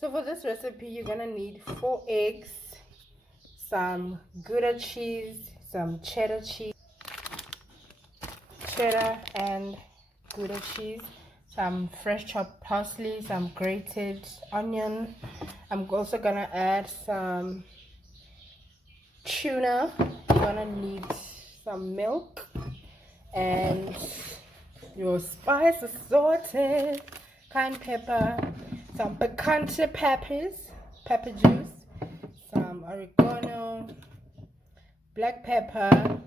So for this recipe, you're gonna need 4 eggs, some Gouda cheese, some cheddar cheese, cheddar and Gouda cheese, some fresh chopped parsley, some grated onion. I'm also gonna add some tuna. You're gonna need some milk and your spice assorted, cayenne pepper, some picante peppers, pepper juice, some oregano, black pepper,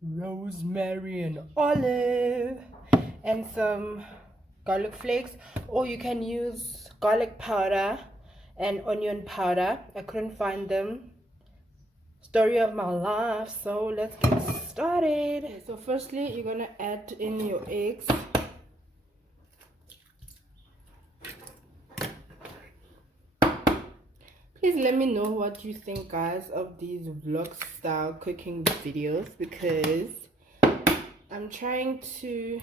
rosemary and olive, and some garlic flakes, or you can use garlic powder and onion powder. I couldn't find them. Story of my life. So let's get started. Okay, so firstly, you're gonna add in your eggs. Please let me know what you think, guys, of these vlog style cooking videos, because I'm trying to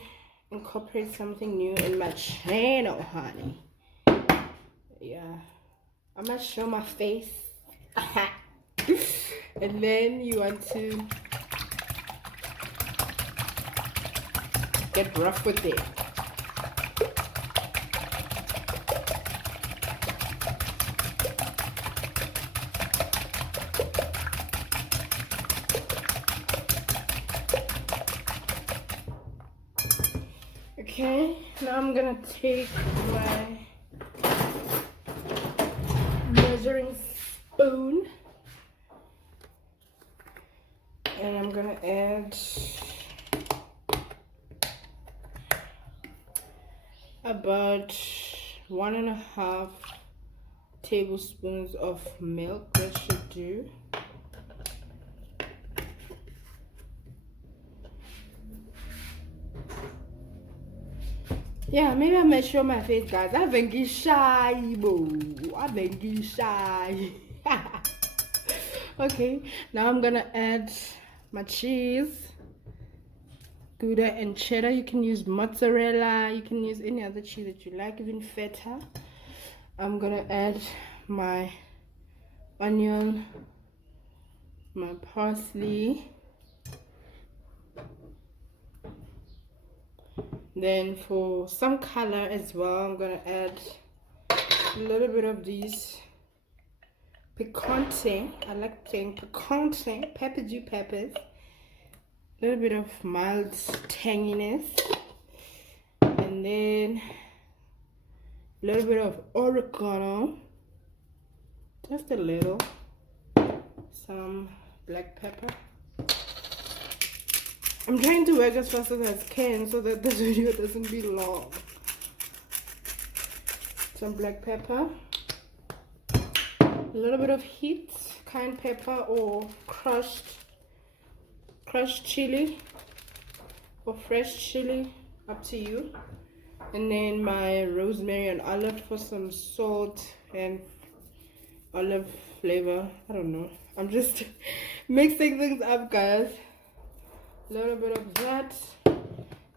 incorporate something new in my channel, honey. Yeah, I'm gonna show my face. And then you want to get rough with it. Okay, now I'm gonna take my measuring spoon and I'm gonna add about 1.5 tablespoons of milk. That should do. Yeah, maybe I might show my face, guys. I think it's shy, boo. I think it's shy. Okay, now I'm gonna add my cheese, Gouda and cheddar. You can use mozzarella, you can use any other cheese that you like, even feta. I'm gonna add my onion, my parsley. Then for some color as well, I'm gonna add a little bit of these picante. I like saying picante, peppers. A little bit of mild tanginess, and then a little bit of oregano, just a little, some black pepper. I'm trying to work as fast as I can so that this video doesn't be long. Some black pepper, a little bit of heat, cayenne pepper or crushed chili or fresh chili, up to you. And then my rosemary and olive for some salt and olive flavor. I don't know, I'm just mixing things up, guys. A little bit of that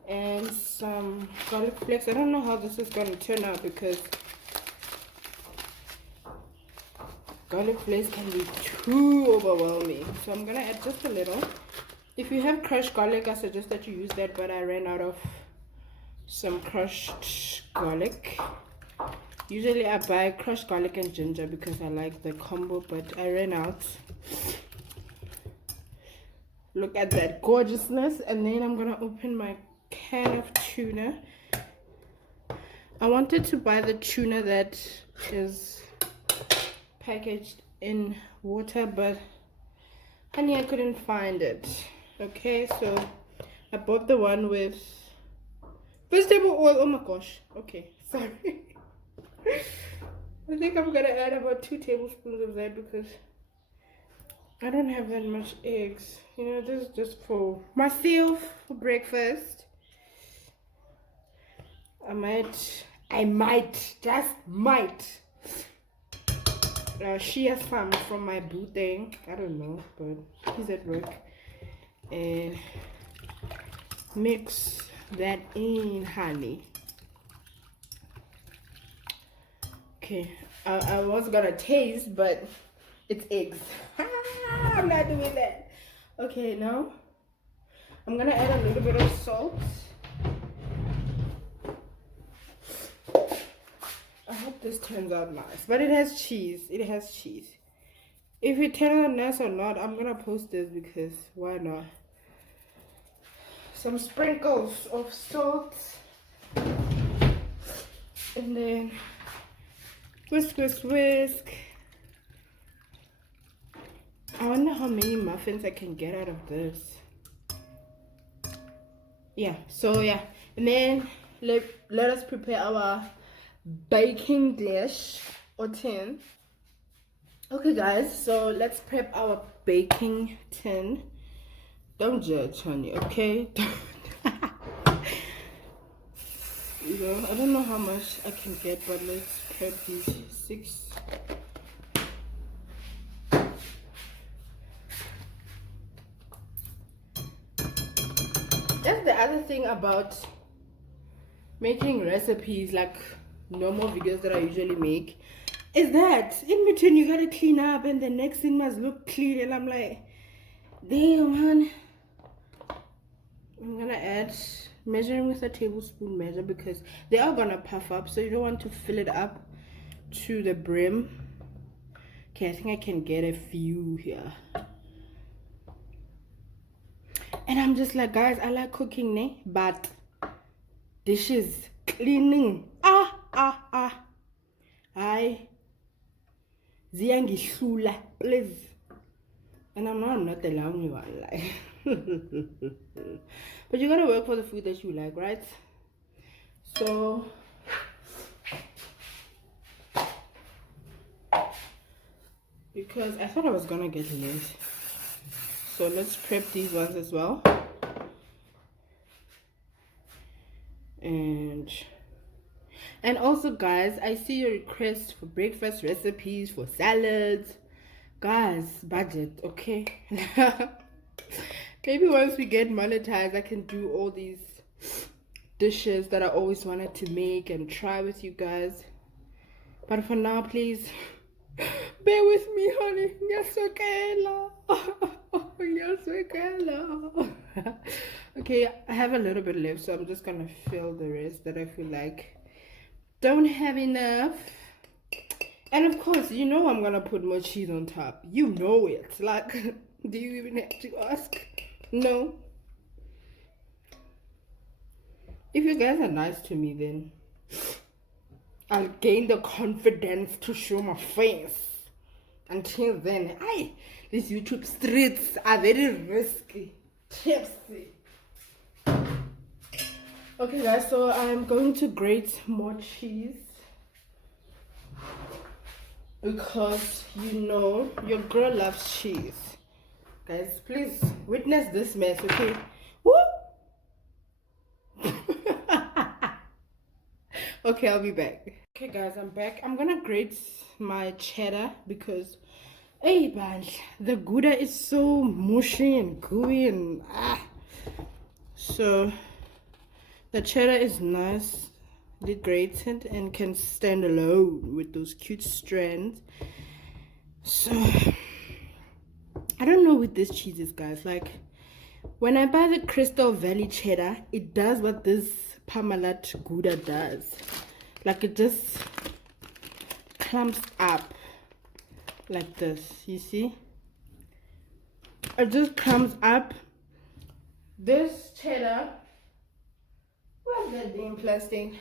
and some garlic flakes. I don't know how this is going to turn out because garlic flakes can be too overwhelming, so I'm gonna add just a little. If you have crushed garlic, I suggest that you use that, but I ran out of some crushed garlic. Usually I buy crushed garlic and ginger because I like the combo, but I ran out. Look at that gorgeousness. And then I'm gonna open my can of tuna. I wanted to buy the tuna that is packaged in water, but honey, I couldn't find it. Okay, so I bought the one with vegetable oil. Oh my gosh. Okay, sorry. I think I'm gonna add about 2 tablespoons of that because I don't have that much eggs. You know, this is just for myself for breakfast. I might, just might share some from my boo thing. I don't know, but he's at work. And mix that in, honey. Okay, I was gonna taste, but it's eggs. I'm not doing that. Okay, now I'm gonna add a little bit of salt. I hope this turns out nice, but it has cheese. It has cheese. If it turns out nice or not, I'm gonna post this because why not? Some sprinkles of salt, and then whisk, whisk, whisk. I wonder how many muffins I can get out of this. Yeah, so yeah, and then let us prepare our baking dish or tin. Okay guys, so let's prep our baking tin. Don't judge, honey, okay? You know, I don't know how much I can get, but let's prep these 6. That's the other thing about making recipes, like normal videos that I usually make, is that in between you gotta clean up and the next thing must look clean, and I'm like, damn, man. I'm gonna add, measuring with a tablespoon measure, because they are gonna puff up, so you don't want to fill it up to the brim. Okay, I think I can get a few here. And I'm just like, guys, I like cooking, ne? But dishes, cleaning, I ziyangihlula, please. And I'm not the only one, like. But you gotta work for the food that you like, right? So because I thought I was gonna get less, so let's prep these ones as well. And also guys, I see your requests for breakfast recipes, for salads. Guys, budget, okay? Maybe once we get monetized, I can do all these dishes that I always wanted to make and try with you guys. But for now, please bear with me, honey. Yes, okay, yes, okay. Okay, I have a little bit left, so I'm just gonna fill the rest that I feel like don't have enough. And of course, you know I'm gonna put more cheese on top. You know it. Like, do you even have to ask? No. If you guys are nice to me, then I'll gain the confidence to show my face. Until then, these YouTube streets are very risky. Tipsy. Okay guys, so I'm going to grate more cheese, because you know your girl loves cheese. Guys, please witness this mess, okay? Woo! Okay, I'll be back. Okay guys, I'm back. I'm gonna grate my cheddar because hey man, the Gouda is so mushy and gooey and so the cheddar is nicely grated and can stand alone with those cute strands. So I don't know with these cheeses, guys. Like when I buy the Crystal Valley cheddar, it does what this Parmalat Gouda does. Like it just clumps up like this, you see? It just comes up. This cheddar, what's that damn plastic?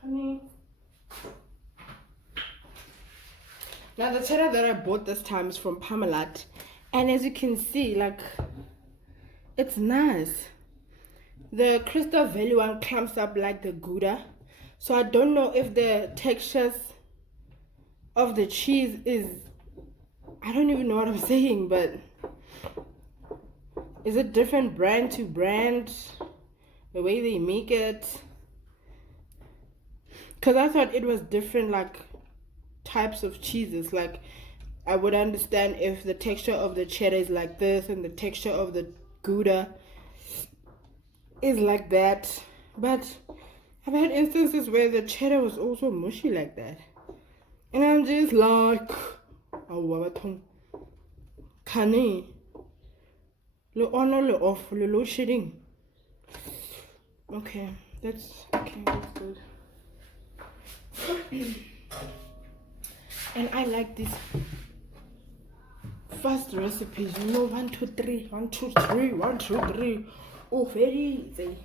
Honey. Now the cheddar that I bought this time is from Parmalat, and as you can see, like, it's nice. The Crystal Valley one clumps up like the Gouda, so I don't know if the textures of the cheese is, I don't even know what I'm saying, but is it different brand to brand, the way they make it? Because I thought it was different, like types of cheeses. Like I would understand if the texture of the cheddar is like this and the texture of the Gouda is like that, but I've had instances where the cheddar was also mushy like that. And I'm just like, oh, Kani. Le on or le off, le low shading. Okay, that's good. And I like these fast recipes, you know, 1 2 3 1 2 3 1 2 3. Oh, very easy.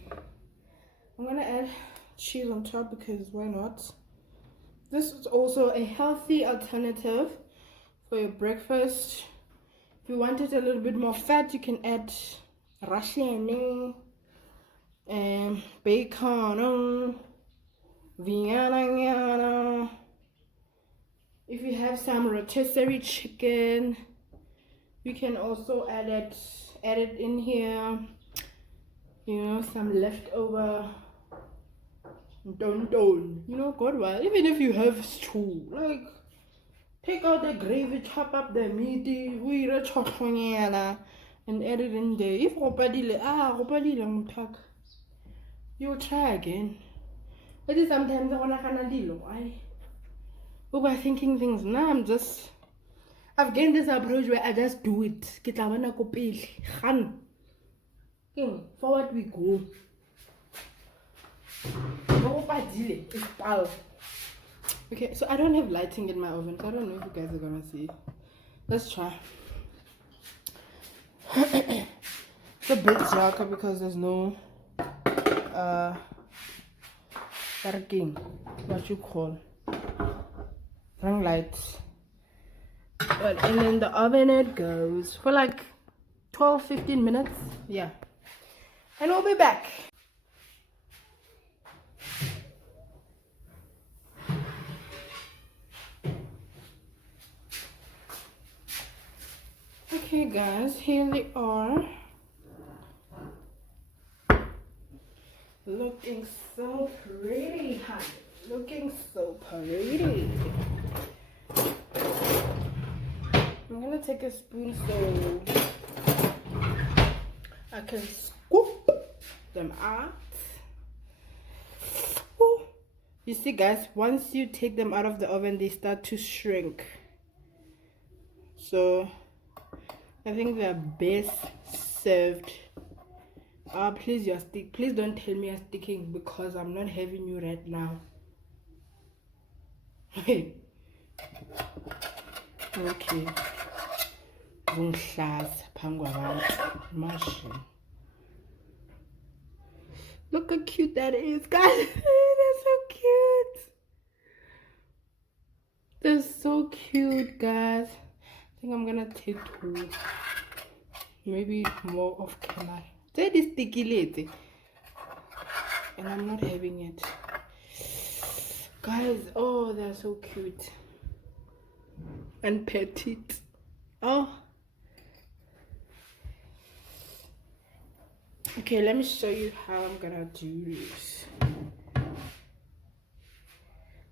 I'm gonna add cheese on top because why not? This is also a healthy alternative for your breakfast. If you want it a little bit more fat, you can add Russian and bacon, Vienna. If you have some rotisserie chicken, you can also add it in here. You know, some leftover don. You know, God well. Even if you have stew, like take out the gravy, chop up the meat, and add it in there. If you'll try again. But sometimes I wanna overthinking things. Now I've gained this approach where I just do it. Forward we go. Okay, so I don't have lighting in my oven, so I don't know if you guys are gonna see. Let's try. It's a bit darker because there's no what you call ring lights. But and then the oven it goes for like 12-15 minutes. Yeah. And we'll be back. Okay guys, here they are. Looking so pretty, honey. Looking so pretty. I'm gonna take a spoon so I can scoop them out. Ooh. You see guys, once you take them out of the oven, they start to shrink. So I think they're best served. Please don't tell me you're sticking because I'm not having you right now. Okay. Look how cute that is, guys. That's so cute. They're so cute, guys. I think I'm gonna take 2, maybe more of camera. That is sticky lady, and I'm not having it, guys. Oh, they're so cute and petite. Oh, okay, let me show you how I'm gonna do this.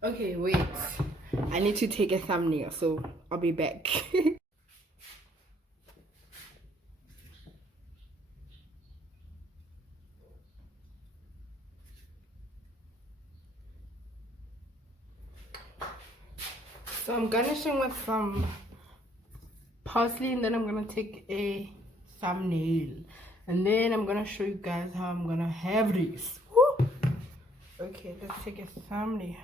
Okay, wait, I need to take a thumbnail, so I'll be back. So I'm garnishing with some parsley, and then I'm gonna take a thumbnail, and then I'm gonna show you guys how I'm gonna have this. Woo! Okay, let's take a thumbnail.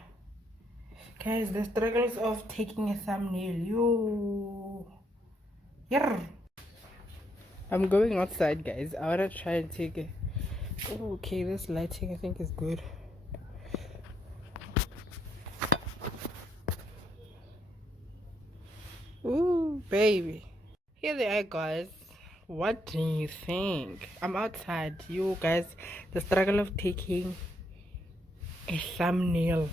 Guys, the struggles of taking a thumbnail. Yeah. I'm going outside, guys. I wanna try and take it. Oh, okay, this lighting I think is good. Ooh, baby. Here they are, guys. What do you think? I'm outside. You guys, the struggle of taking a thumbnail.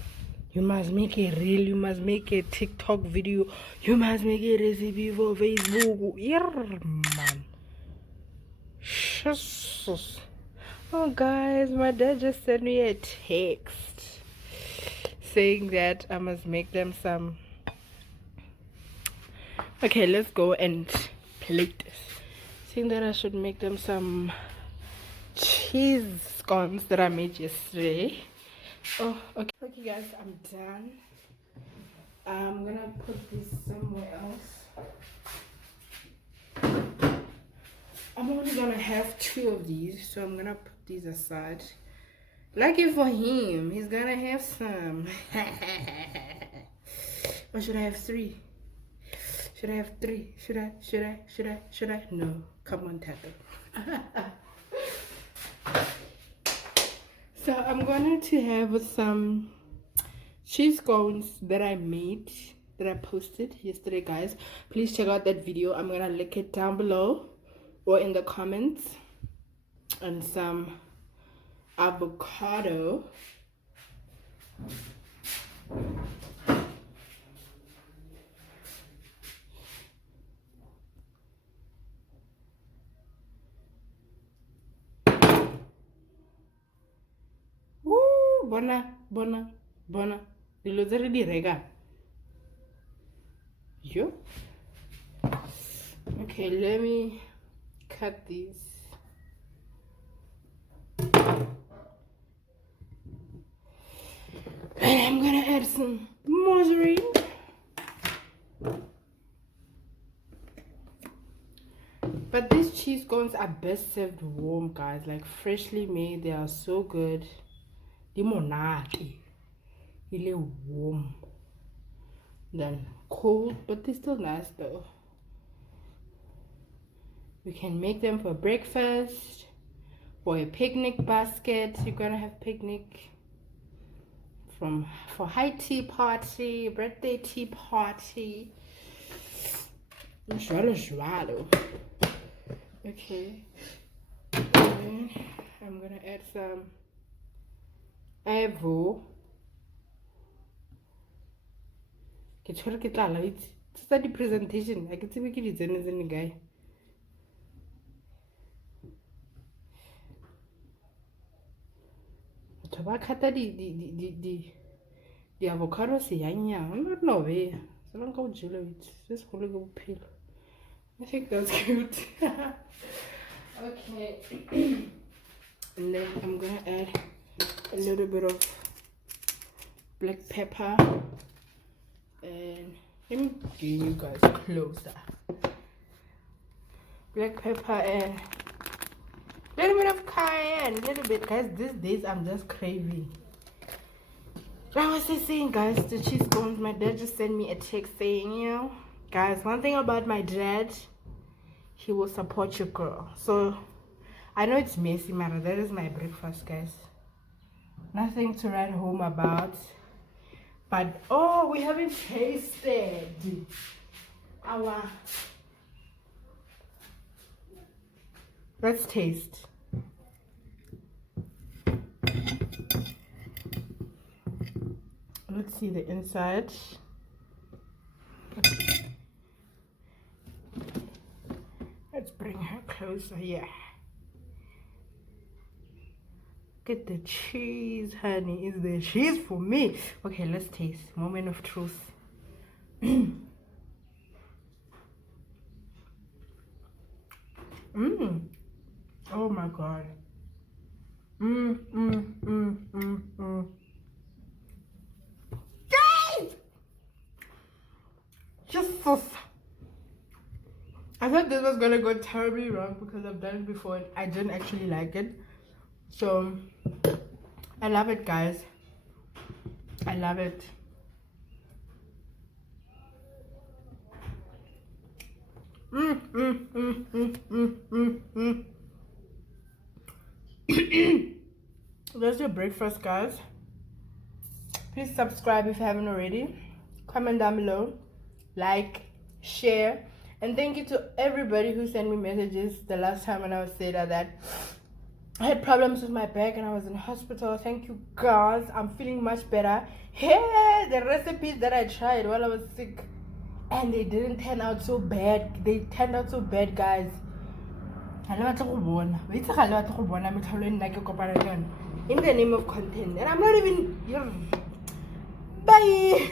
You must make a reel, you must make a TikTok video, you must make a recipe for Facebook. Yeah, man. Jesus. Oh, guys, my dad just sent me a text saying that I must make them some. Okay, let's go and plate this. Saying that I should make them some cheese scones that I made yesterday. Oh, okay. Okay, guys, I'm done. I'm gonna put this somewhere else. I'm only gonna have 2 of these, so I'm gonna put these aside. Lucky for him, he's gonna have some. Or should I have 3? Should I have 3? Should I? No. Come on, Tato. So I'm going to have some cheese cones that I made, that I posted yesterday, guys. Please check out that video. I'm gonna link it down below or in the comments. And some avocado. Woo, bona. Dilo tse re di reka. Yo. Okay, let me cut these. And I'm gonna add some margarine. But these cheese cones are best served warm, guys. Like freshly made, they are so good. Di monate. Really warm. Then cold, but they're still nice though. You can make them for breakfast, for a picnic basket. You're gonna have picnic. For high tea party, birthday tea party. Okay. And I'm gonna add some avo. It's the presentation. I can see we can do anything, guy. Tabakata the avocado se yanya. I'm not no way. So don't go jello it. Just holy go peel. I think that's cute. Okay. And then I'm gonna add a little bit of black pepper. And let me give you guys closer. Black pepper and a little bit of cayenne, a little bit, guys. These days I'm just craving. I was just saying, guys, the cheese cones. My dad just sent me a text saying, you know, guys, one thing about my dad, he will support your girl. So I know it's messy, but that is my breakfast, guys. Nothing to write home about. But oh, we haven't tasted our. Let's taste. Let's see the inside. Let's bring her closer. Yeah. Get the cheese, honey. Is there cheese for me? Okay, let's taste. Moment of truth. Oh my god. Guys! Jesus! I thought this was gonna go terribly wrong because I've done it before and I didn't actually like it. So I love it, guys. I love it. That's your breakfast, guys. Please subscribe if you haven't already. Comment down below, like, share, and thank you to everybody who sent me messages the last time when I was saying that I had problems with my back and I was in hospital. Thank you, guys. I'm feeling much better. Hey, the recipes that I tried while I was sick, and they didn't turn out so bad. They turned out so bad, guys. In the name of content, and I'm not even. Bye.